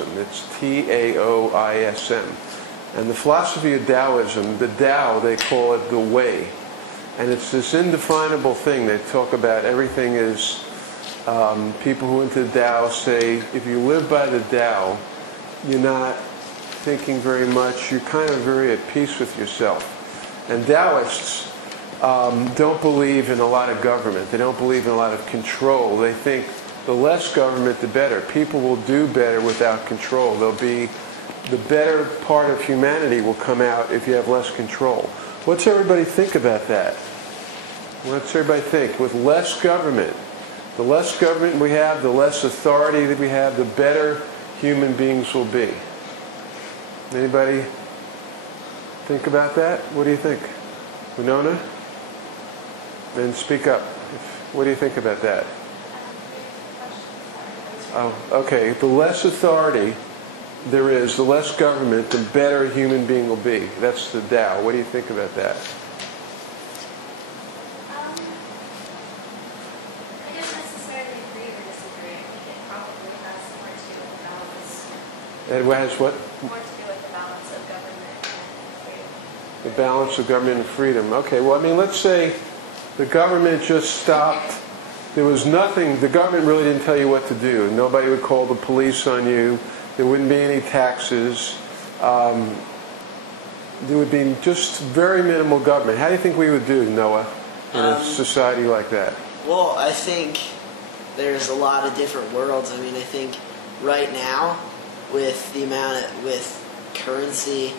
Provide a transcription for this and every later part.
Taoism. It's Taoism. And the philosophy of Taoism, the Tao, they call it the way. And it's this indefinable thing. They talk about everything is, people who are into the Tao say, if you live by the Tao, you're not thinking very much, you're kind of very at peace with yourself. And Taoists don't believe in a lot of government. They don't believe in a lot of control. They think the less government, the better. People will do better without control. They'll be, the better part of humanity will come out if you have less control. What's everybody think about that? What's everybody think? With less government, the less government we have, the less authority that we have, the better human beings will be. Anybody think about that? What do you think? Winona? Then speak up. What do you think about that? Oh, okay. The less authority there is, the less government, the better a human being will be. That's the Tao. What do you think about that? I don't necessarily agree or disagree. I think it probably has more to do with the balance. It has what? More to do with the balance of government and freedom. The balance of government and freedom. Okay, well, I mean, let's say the government just stopped. There was nothing, the government really didn't tell you what to do. Nobody would call the police on you. There wouldn't be any taxes. There would be just very minimal government. How do you think we would do, Noah, in a society like that? Well, I think there's a lot of different worlds. I mean, I think right now, with the amount of, with currency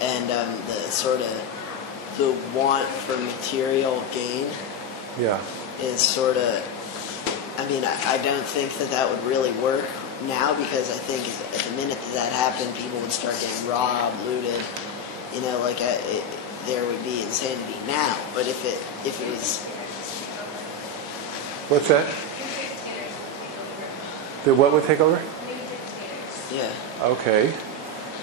and the sort of the want for material gain, yeah, is sort of, I mean, I don't think that that would really work now, because I think at the minute that happened, people would start getting robbed, looted, you know, like there would be insanity now. But if it was... What's that? The what would take over? Yeah. Okay.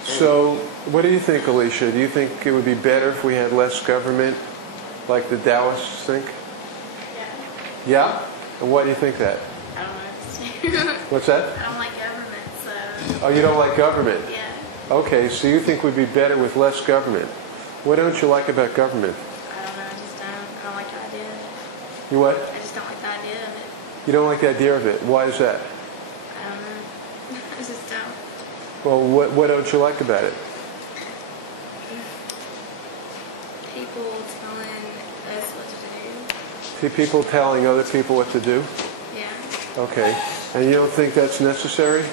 So, what do you think, Alicia? Do you think it would be better if we had less government, like the Taoists think? Yeah. Yeah? And why do you think that? I don't know. What's that? I don't like government, so... Oh, you don't like government? Yeah. Okay, so you think we'd be better with less government. What don't you like about government? I don't know, I don't like the idea of it. You what? I just don't like the idea of it. You don't like the idea of it. Why is that? I don't know. I just don't. Well, what don't you like about it? People telling us what to do. See, people telling other people what to do? Yeah. Okay. And you don't think that's necessary?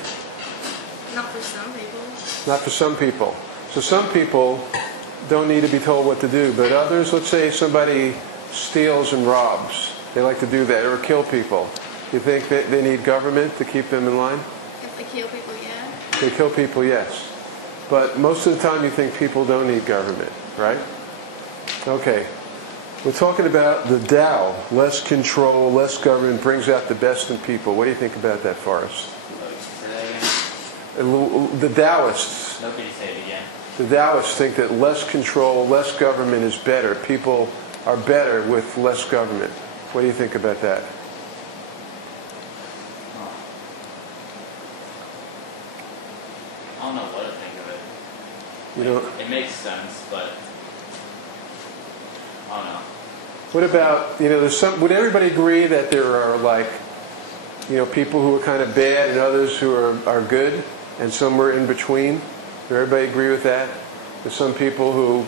Not for some people. Not for some people. So some people don't need to be told what to do, but others, let's say somebody steals and robs. They like to do that, or kill people. You think that they need government to keep them in line? If they kill people, yeah. They kill people, yes. But most of the time you think people don't need government, right? Okay. We're talking about the Tao. Less control, less government brings out the best in people. What do you think about that, Forrest? The Taoists. No, can you say it again? The Taoists think that less control, less government is better. People are better with less government. What do you think about that? I don't know what to think of it. You know, it makes sense, but I don't know. what about, you know, there's some, would everybody agree that there are, like, you know, people who are kind of bad and others who are good, and somewhere in between? Does everybody agree with that? There's some people who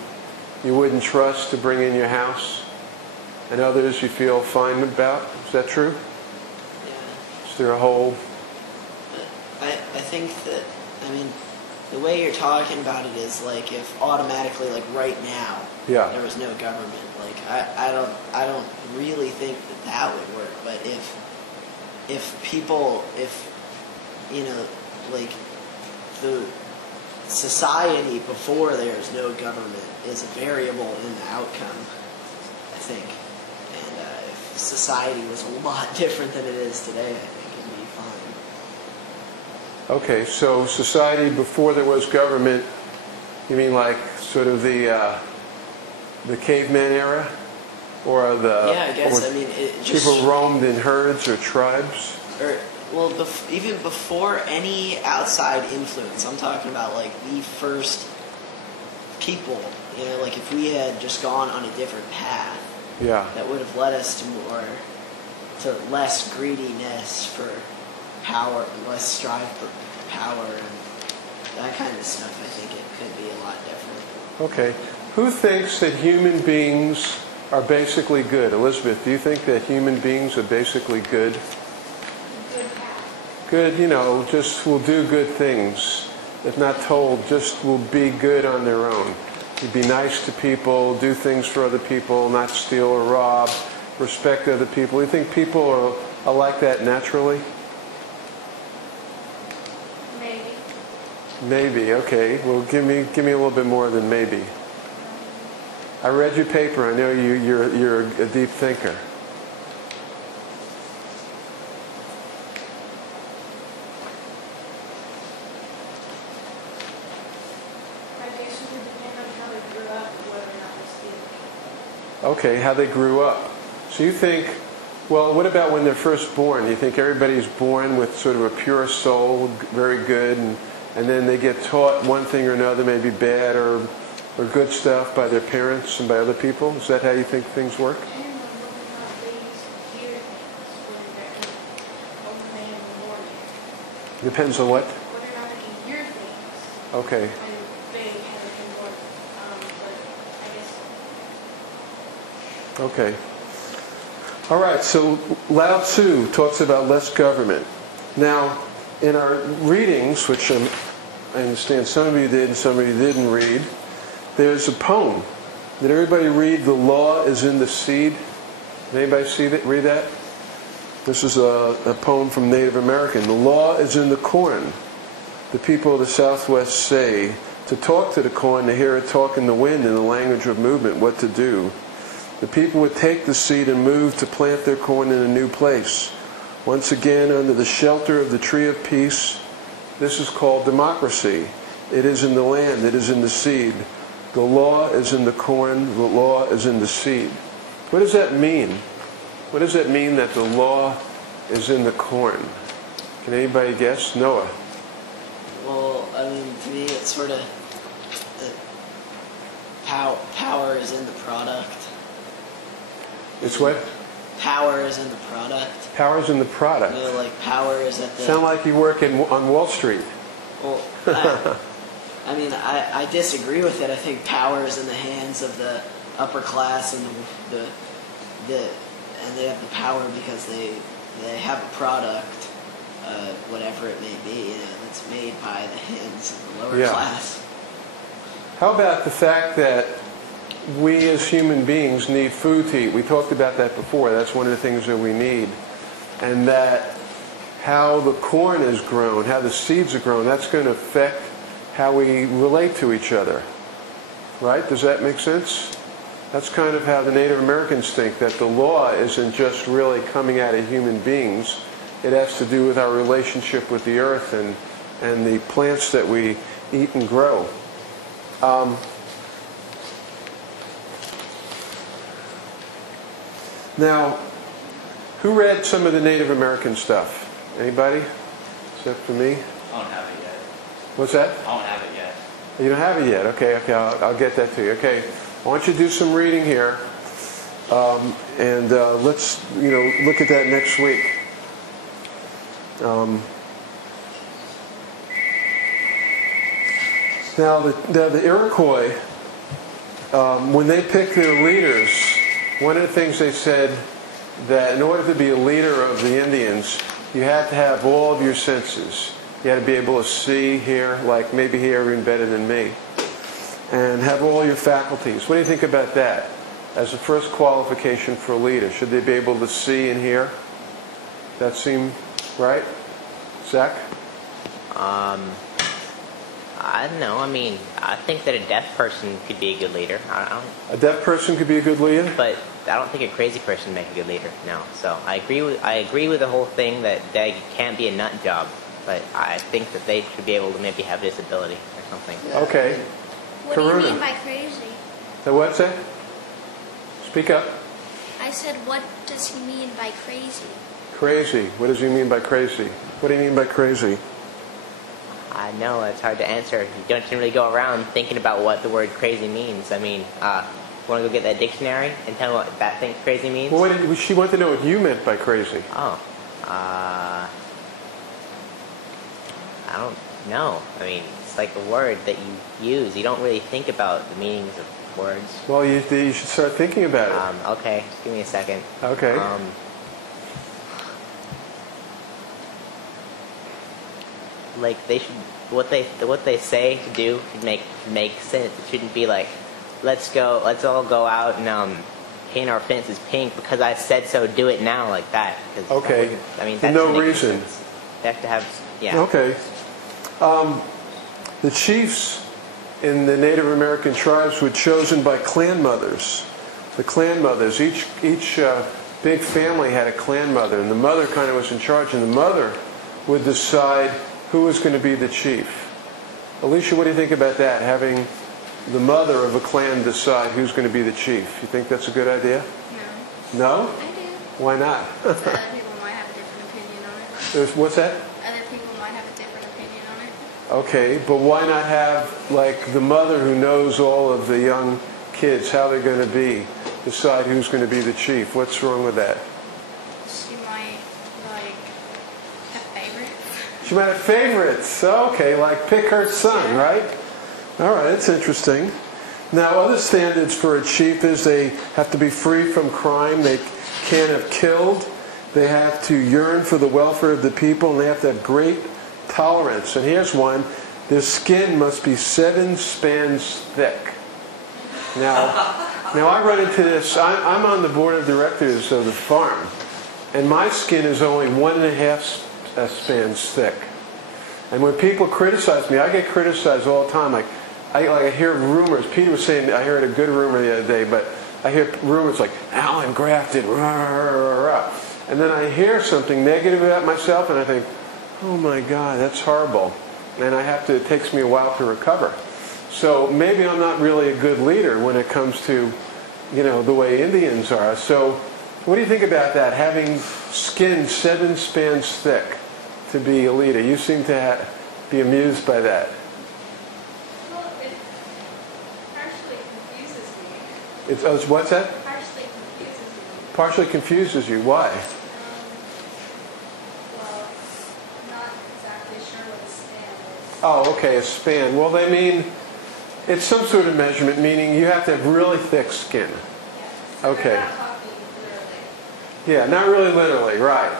you wouldn't trust to bring in your house, and others you feel fine about. Is that true? Yeah. Is there a whole... I think that, I mean, the way you're talking about it is like if automatically, like right now, Yeah. there was no government. Like I don't really think that that would work. But if people, you know, like the society before there's no government is a variable in the outcome, I think. And if society was a lot different than it is today, I think it'd be fine. Okay, so society before there was government, you mean like sort of the caveman era? Or the... Yeah, I guess. or I mean, it just... people roamed in herds or tribes? Or, Well, even before any outside influence, I'm talking about like the first people. You know, like if we had just gone on a different path, Yeah. that would have led us to less greediness for power, less strive for power, and that kind of stuff. I think it could be a lot different. Okay. Who thinks that human beings are basically good? Elizabeth, do you think that human beings are basically good? Good path. Good, you know, just will do good things. If not told, just will be good on their own. You'd be nice to people, do things for other people, not steal or rob, respect other people. You think people are like that naturally? Maybe. Maybe, okay. Well, give me a little bit more than maybe. I read your paper. I know you're a deep thinker. I guess it would depend on how they grew up and whether or not they steal. Okay, how they grew up. So you think, well, what about when they're first born? You think everybody's born with sort of a pure soul, very good, and then they get taught one thing or another, maybe bad or good stuff by their parents and by other people? Is that how you think things work? Depending on whether or not babies hear things when they're in the morning. Depends on what? Whether or not they can hear things Okay. when they haven't been born. But I guess Okay. All right, so Lao Tzu talks about less government. Now, in our readings, which I understand some of you did and some of you didn't read, there's a poem. Did everybody read "The Law is in the Seed"? Did anybody see that? Read that? This is a poem from Native American. The law is in the corn. The people of the Southwest say, to talk to the corn, to hear it talk in the wind in the language of movement, what to do. The people would take the seed and move to plant their corn in a new place. Once again, under the shelter of the tree of peace. This is called democracy. It is in the land. It is in the seed. The law is in the corn. The law is in the seed. What does that mean? What does that mean that the law is in the corn? Can anybody guess? Noah. Well, I mean, to me, it's sort of power is in the product. It's what? Power is in the product. Power's in the product. You know, like power is at the. Sound like you work on Wall Street. Well, I mean, I disagree with it. I think power is in the hands of the upper class and and they have the power because they have a product, whatever it may be, you know, that's made by the hands of the lower class. How about the fact that we as human beings need food to eat? We talked about that before. That's one of the things that we need. And that how the corn is grown, how the seeds are grown, that's going to affect how we relate to each other. Right? Does that make sense? That's kind of how the Native Americans think, that the law isn't just really coming out of human beings. It has to do with our relationship with the earth and the plants that we eat and grow. Now, who read some of the Native American stuff? Anybody? Except for me? I don't have it yet. What's that? I don't have it yet. You don't have it yet? Okay, I'll get that to you. Okay, I want you to do some reading here. And let's, look at that next week. Now, the Iroquois, when they picked their leaders, one of the things they said that in order to be a leader of the Indians, you had to have all of your senses. You had to be able to see, hear, like maybe hear even better than me, and have all your faculties. What do you think about that as a first qualification for a leader? Should they be able to see and hear? That seem right? Zach? I don't know. I mean, I think that a deaf person could be a good leader. A deaf person could be a good leader? But I don't think a crazy person would make a good leader. No. So I agree with the whole thing that they can't be a nut job. But I think that they should be able to maybe have disability or something. Okay. What do you mean by crazy? So what's that? Speak up. I said, what does he mean by crazy? Crazy. What does he mean by crazy? What do you mean by crazy? I know it's hard to answer. You don't really go around thinking about what the word crazy means. I mean, want to go get that dictionary and tell me what that thing crazy means? Well, she wanted to know what you meant by crazy. Oh, I don't know. I mean, it's like a word that you use. You don't really think about the meanings of words. Well, you should start thinking about it. Okay, just give me a second. Okay. Like they should, what they say to do should make sense. It shouldn't be like, let's all go out and paint our fences pink because I said so. Do it now, like that. Okay. I mean, for that no reason. They have to have, yeah. Okay. The chiefs in the Native American tribes were chosen by clan mothers. The clan mothers, each big family had a clan mother, and the mother kind of was in charge, and the mother would decide who was going to be the chief. Alicia, what do you think about that? Having the mother of a clan decide who's going to be the chief. You think that's a good idea? No. No? I do. Why not? Other people might have a different opinion on it. What's that? Other people might have a different opinion on it. Okay, but why not have, like, the mother who knows all of the young kids, how they're going to be, decide who's going to be the chief? What's wrong with that? She might, like, have favorites. She might have favorites. Okay, like pick her son, right? All right, that's interesting. Now, other standards for a chief is they have to be free from crime. They can't have killed. They have to yearn for the welfare of the people, and they have to have great tolerance. And here's one. Their skin must be 7 spans thick. Now I run into this. I'm on the board of directors of the farm, and my skin is only 1.5 spans thick. And when people criticize me, I get criticized all the time. I hear rumors. Peter was saying, I heard a good rumor the other day, but I hear rumors like, Alan Graf did, rah, rah, rah. And then I hear something negative about myself, and I think, oh my God, that's horrible. And it takes me a while to recover. So maybe I'm not really a good leader when it comes to, the way Indians are. So what do you think about that, having skin 7 spans thick to be a leader? You seem to be amused by that. Well, it partially confuses me. What's that? Partially confuses me. Partially confuses you. Why? Well, I'm not exactly sure what a span is. Oh, okay, a span. Well, they mean it's some sort of measurement, meaning you have to have really thick skin. Yes. So Okay. they're not talking literally. Yeah, not really literally, right.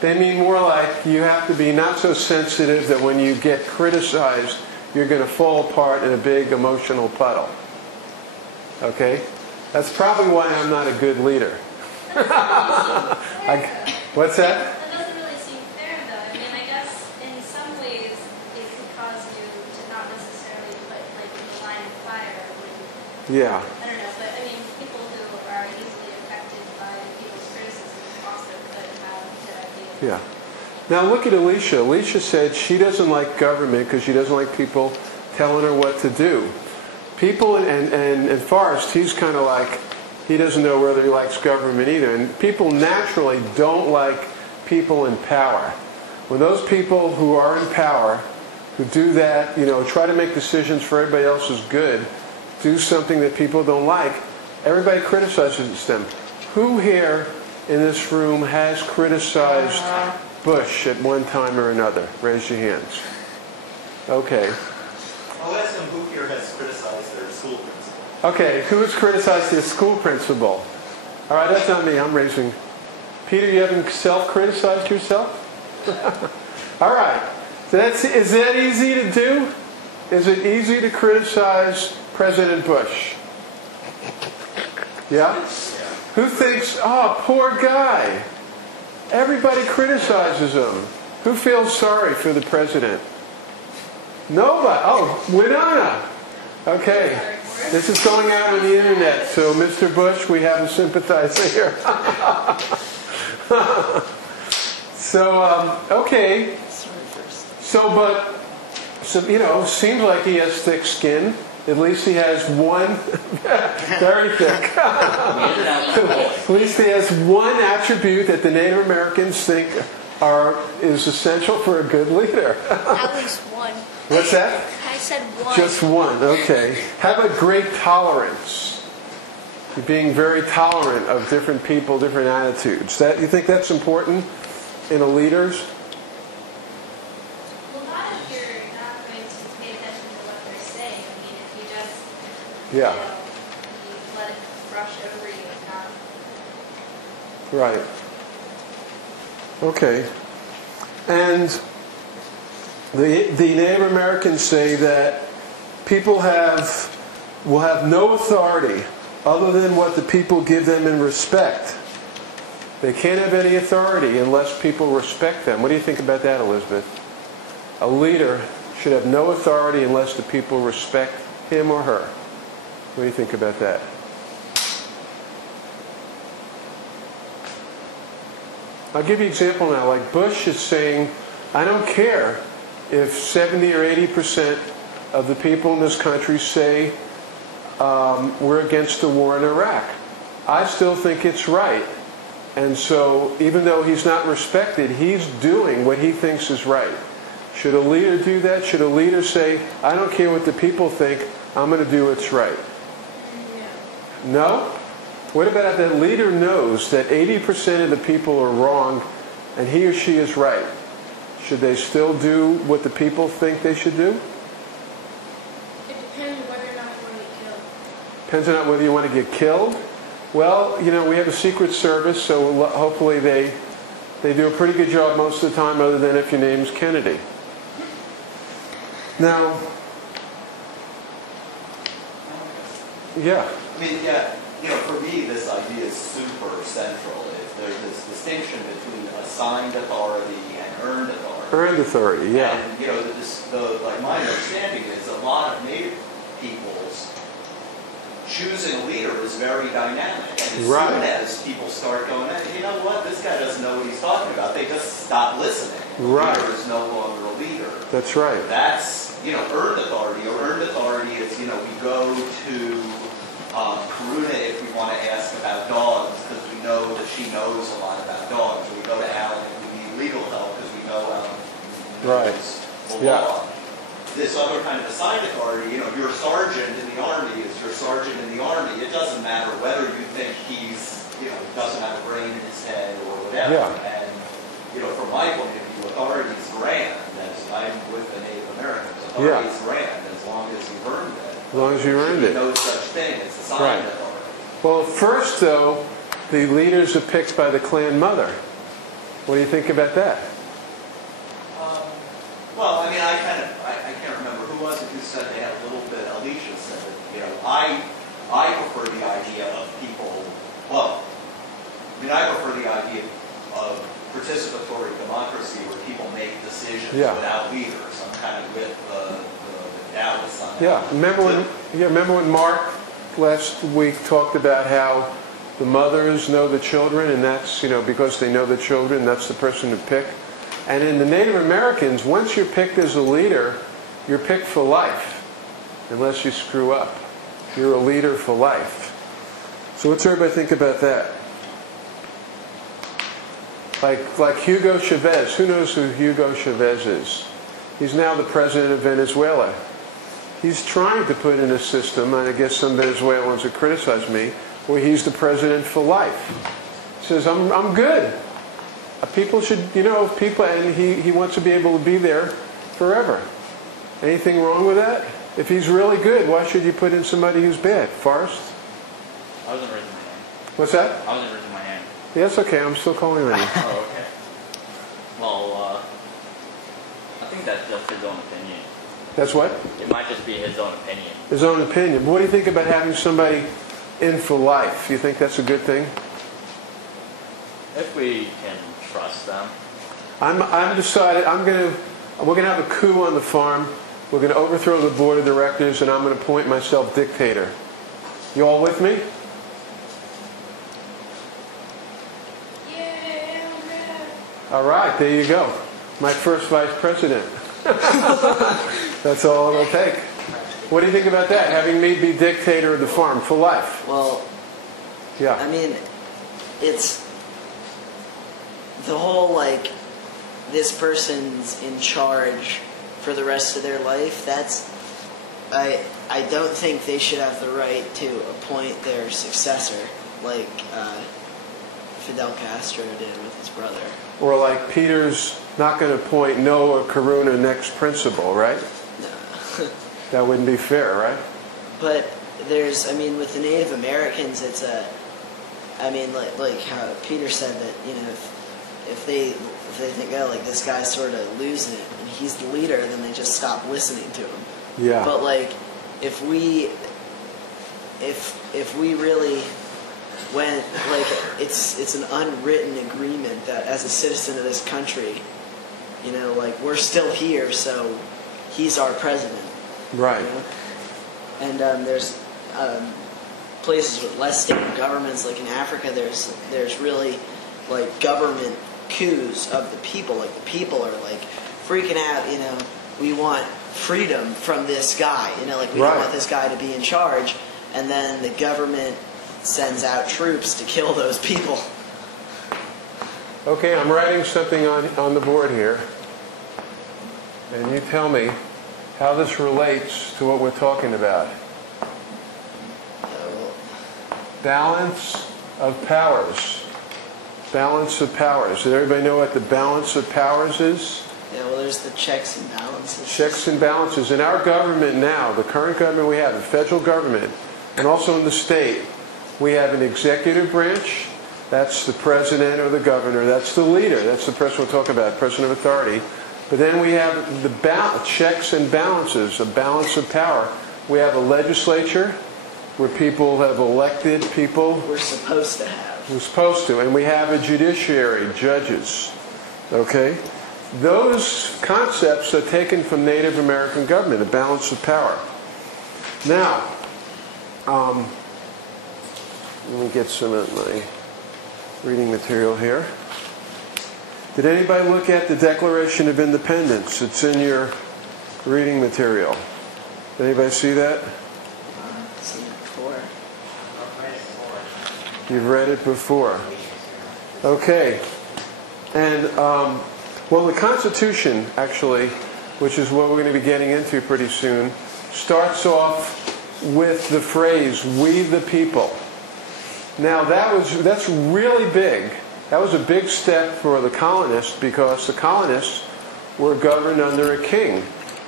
They mean more like you have to be not so sensitive that when you get criticized, you're going to fall apart in a big emotional puddle. Okay? That's probably why I'm not a good leader. What's that? That doesn't really seem fair, though. I mean, I guess in some ways it could cause you to not necessarily put like in the line of fire. Yeah. I don't know, but I mean, people who are easily affected by people's criticism also could have good ideas. Yeah. Now look at Alicia. Alicia said she doesn't like government because she doesn't like people telling her what to do. People, and Forrest, he's kind of like, he doesn't know whether he likes government either. And people naturally don't like people in power. When those people who are in power, who do that, try to make decisions for everybody else's good, do something that people don't like, everybody criticizes them. Who here in this room has criticized Bush at one time or another? Raise your hands. Okay. I'll ask them who here has criticized their school principal. Okay, who has criticized their school principal? All right, that's not me. I'm raising. Peter, you haven't self-criticized yourself? All right. So is that easy to do? Is it easy to criticize President Bush? Yeah? Who thinks, oh, poor guy? Everybody criticizes him. Who feels sorry for the president? Nobody. Oh, Winona. Okay. This is going out on the internet, so Mr. Bush, we have a sympathizer here. So, okay. So, seems like he has thick skin. At least he has one, very thick. At least he has one attribute that the Native Americans think is essential for a good leader. At least one. What's that? I said one. Just one, okay. How about great tolerance? Being very tolerant of different people, different attitudes. You think that's important in a leader? Well, not if you're not going to pay attention to what they're saying. I mean, if you just, Yeah. you let it brush over you and not. Right. Okay. And the Native Americans say that people will have no authority other than what the people give them in respect. They can't have any authority unless people respect them. What do you think about that, Elizabeth? A leader should have no authority unless the people respect him or her. What do you think about that? I'll give you an example now. Like Bush is saying, I don't care if 70 or 80% of the people in this country say we're against the war in Iraq. I still think it's right. And so even though he's not respected, he's doing what he thinks is right. Should a leader do that? Should a leader say, I don't care what the people think, I'm going to do what's right? No? What about if that leader knows that 80% of the people are wrong and he or she is right? Should they still do what the people think they should do? It depends whether or not you want to get killed. Depends on whether you want to get killed. Well, we have a secret service, so hopefully they do a pretty good job most of the time, other than if your name's Kennedy. Now, yeah. I mean, yeah, for me, this idea is super central. There's this distinction between assigned authority and earned authority. Earned authority, yeah. And, like my understanding is a lot of Native peoples choosing a leader is very dynamic. And as Right. soon as people start going, you know what, this guy doesn't know what he's talking about, they just stop listening. Right. The leader is no longer a leader. That's right. That's, earned authority. Or earned authority is, we go to Karuna if we want to ask about dogs because we know that she knows a lot about dogs. Or we go to Alan if we need legal help because we know Alan knows the Yeah. law. This other kind of assigned authority, your sergeant in the Army is your sergeant in the Army. It doesn't matter whether you think he's, doesn't have a brain in his head or whatever. Yeah. And, from my point of view, authority is grand. As I'm with the Native Americans. Authority is grand as long as you've earned it. As long as you earned it. No such thing as assigned Right. authority. Well, first, though, the leaders are picked by the clan mother. What do you think about that? Well, I mean, I can't remember who was it who said they had a little bit. Alicia said it. I prefer the idea of people. Well, I mean, I prefer the idea of participatory democracy where people make decisions without leaders. I'm kind of with the Taoists on that. Yeah. Remember when Mark last week talked about how the mothers know the children, and that's because they know the children, that's the person to pick. And in the Native Americans, once you're picked as a leader, you're picked for life, unless you screw up. You're a leader for life. So what's everybody think about that? Like Hugo Chavez. Who knows who Hugo Chavez is? He's now the president of Venezuela. He's trying to put in a system, and I guess some Venezuelans will criticize me, where he's the president for life. He says, I'm good. People should, and he wants to be able to be there forever. Anything wrong with that? If he's really good, why should you put in somebody who's bad? Forrest? I wasn't raising my hand. What's that? I wasn't raising my hand. Yeah, it's okay. I'm still calling on you. Oh, okay. Well, I think that's just his own opinion. That's what? It might just be his own opinion. His own opinion. But what do you think about having somebody in for life? You think that's a good thing? If we can trust them. I'm decided we're gonna have a coup on the farm. We're gonna overthrow the board of directors, and I'm gonna appoint myself dictator. You all with me? Yeah. All right, there you go. My first vice president. That's all it'll take. What do you think about that? Having me be dictator of the farm for life? Well, Yeah. I mean, it's the whole, like, this person's in charge for the rest of their life. That's, I don't think they should have the right to appoint their successor, like Fidel Castro did with his brother. Or like Peter's not going to appoint Noah Karuna next principal, right? No. That wouldn't be fair, right? But there's, I mean, with the Native Americans, it's I mean, like how Peter said that, you know, if they think, oh, like, this guy's sort of losing it and he's the leader, then they just stop listening to him. Yeah. But like, if we really went, like, it's an unwritten agreement that as a citizen of this country, you know, like, we're still here, so he's our president. Right. You know? And there's places with less state governments, like in Africa, there's really, like, government coups of the people. Like, the people are, like, freaking out, you know, we want freedom from this guy, you know, like, we don't want this guy to be in charge, and then the government sends out troops to kill those people. Okay, I'm writing something on the board here, and you tell me how this relates to what we're talking about. Balance of powers. Balance of powers. Does everybody know what the balance of powers is? Yeah, well, there's the checks and balances. Checks and balances. In our government now, the current government we have, the federal government, and also in the state, we have an executive branch. That's the president or the governor. That's the leader. That's the person we'll talk about, person of authority. But then we have the checks and balances, a balance of power. We have a legislature where people have elected people. We're supposed to have. We're supposed to. And we have a judiciary, judges. Okay? Those concepts are taken from Native American government, a balance of power. Now, let me get some of my reading material here. Did anybody look at the Declaration of Independence? It's in your reading material. Did anybody see that? I've seen it before. You've read it before. Okay. And, well, the Constitution, actually, which is what we're going to be getting into pretty soon, starts off with the phrase, "We the people." Now, that's really big. That was a big step for the colonists because the colonists were governed under a king.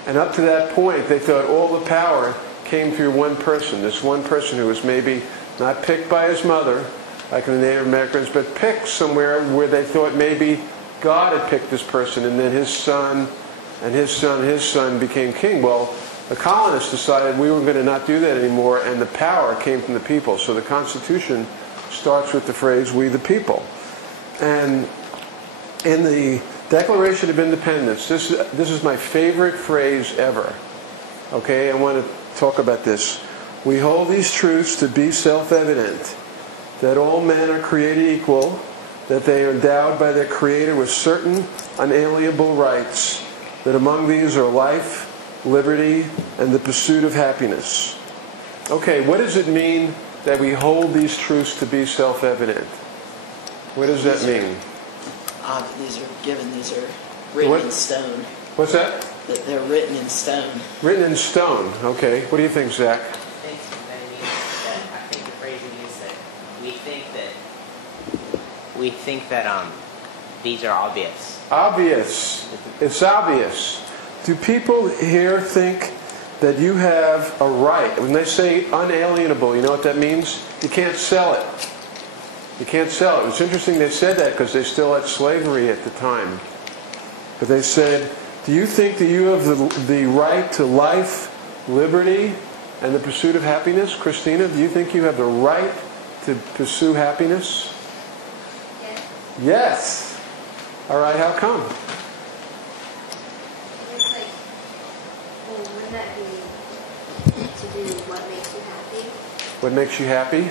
And up to that point, they thought all the power came through one person. This one person who was maybe not picked by his mother, like the Native Americans, but picked somewhere where they thought maybe God had picked this person, and then his son and his son and his son became king. Well, the colonists decided we were going to not do that anymore, and the power came from the people. So the Constitution starts with the phrase, "We the people." And in the Declaration of Independence, this is my favorite phrase ever. Okay, I want to talk about this. "We hold these truths to be self-evident, that all men are created equal, that they are endowed by their Creator with certain unalienable rights, that among these are life, liberty, and the pursuit of happiness." Okay, what does it mean that we hold these truths to be self-evident? What does that mean? These are given, these are written in stone. What's that? They're written in stone. Written in stone. Okay. What do you think, Zach? I think the phrase we use that we think that these are obvious. Obvious. It's obvious. Do people here think that you have a right? When they say unalienable, you know what that means? You can't sell it. You can't sell it. It's interesting they said that because they still had slavery at the time. But they said, do you think that you have the right to life, liberty, and the pursuit of happiness? Christina, do you think you have the right to pursue happiness? Yes. Yes. All right, how come? It's like, well, wouldn't that be to do what makes you happy? What makes you happy? Is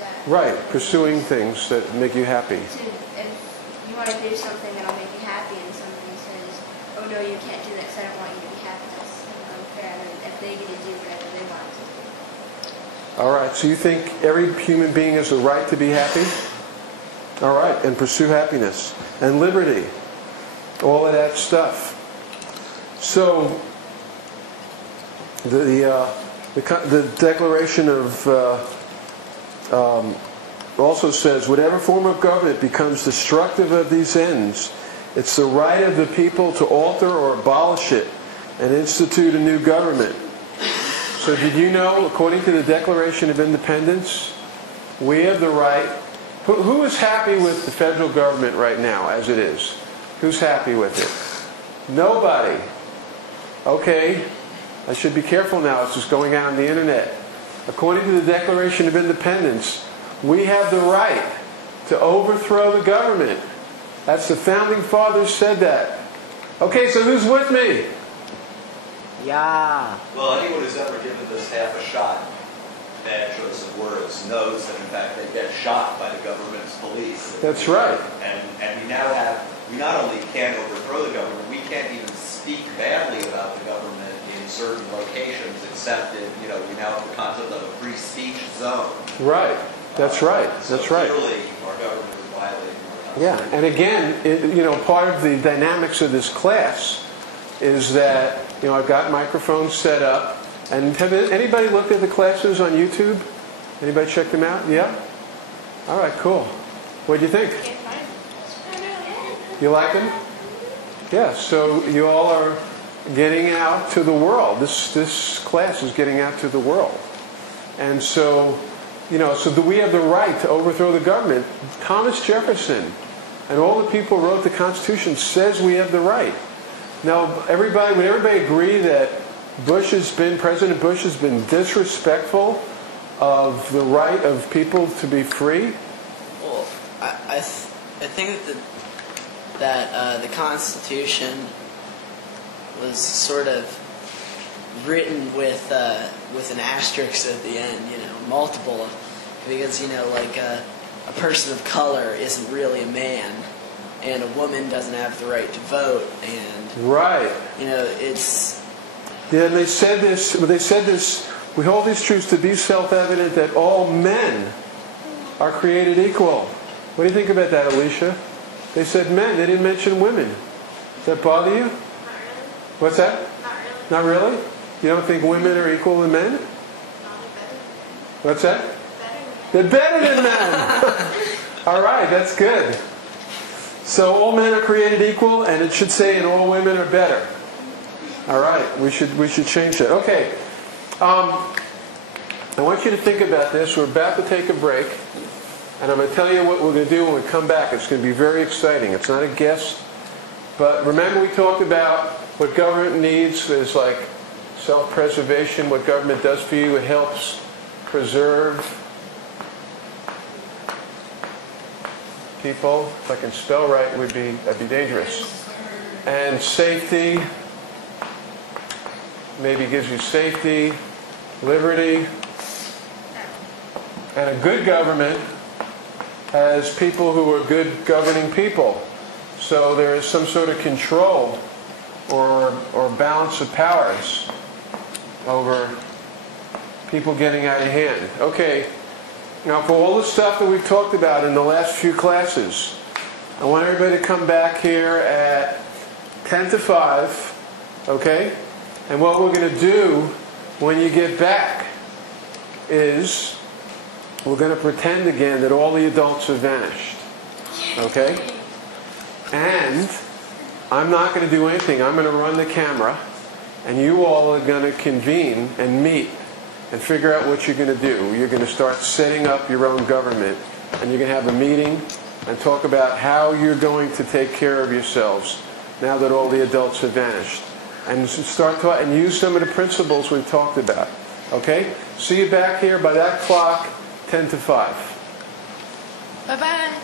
that Right, pursuing things that make you happy. if you want to do something that'll make you happy and somebody says, oh no, you can't do that because I don't want you to be happy, that's fair, and if they get to do whatever they want to do. All right, so you think every human being has the right to be happy? All right, and pursue happiness and liberty, all of that stuff. So the Declaration of also says, whatever form of government becomes destructive of these ends, it's the right of the people to alter or abolish it and institute a new government. So did you know, according to the Declaration of Independence, we have the right... Who is happy with the federal government right now, as it is? Who's happy with it? Nobody. Okay, I should be careful now. It's just going out on the internet. According to the Declaration of Independence, we have the right to overthrow the government. That's the Founding Fathers said that. Okay, so who's with me? Yeah. Well, anyone who's ever given this half a shot, bad choice of words, knows that in fact they get shot by the government's police. That's right. And we now have, we not only can't overthrow the government, we can't even speak badly about the government in certain locations, except in, we now have the concept of a free speech zone. Right. That's right. That's right. Clearly, our government is violating our Yeah, and again, part of the dynamics of this class is that, I've got microphones set up. And have anybody looked at the classes on YouTube? Anybody check them out? Yeah? All right, cool. What do you think? You like them? Yeah, so you all are getting out to the world. This class is getting out to the world. And so, so we have the right to overthrow the government. Thomas Jefferson and all the people who wrote the Constitution says we have the right. Now, would everybody agree that President Bush has been disrespectful of the right of people to be free? Well, I think that the Constitution was sort of written with an asterisk at the end, multiple, because a person of color isn't really a man, and a woman doesn't have the right to vote, and right, it's. Yeah, and they said this, we hold these truths to be self-evident that all men are created equal. What do you think about that, Alicia? They said men, they didn't mention women. Does that bother you? Not really. What's that? Not really. Not really? You don't think women are equal to men? Not better. What's that? Better. They're better than men! All right, that's good. So all men are created equal, and it should say, and all women are better. All right, we should change that. Okay, I want you to think about this. We're about to take a break, and I'm going to tell you what we're going to do when we come back. It's going to be very exciting. It's not a guess, but remember we talked about what government needs is like self-preservation. What government does for you, it helps preserve people. If I can spell right, that'd be dangerous. And safety. Maybe gives you safety, liberty, and a good government has people who are good governing people. So there is some sort of control or balance of powers over people getting out of hand. Okay, now for all the stuff that we've talked about in the last few classes, I want everybody to come back here at 10 to 5, okay? And what we're going to do when you get back is we're going to pretend again that all the adults have vanished. Okay? And I'm not going to do anything. I'm going to run the camera, and you all are going to convene and meet and figure out what you're going to do. You're going to start setting up your own government, and you're going to have a meeting and talk about how you're going to take care of yourselves now that all the adults have vanished. And start to and use some of the principles we've talked about. Okay? See you back here by that clock, 10 to 5. Bye-bye.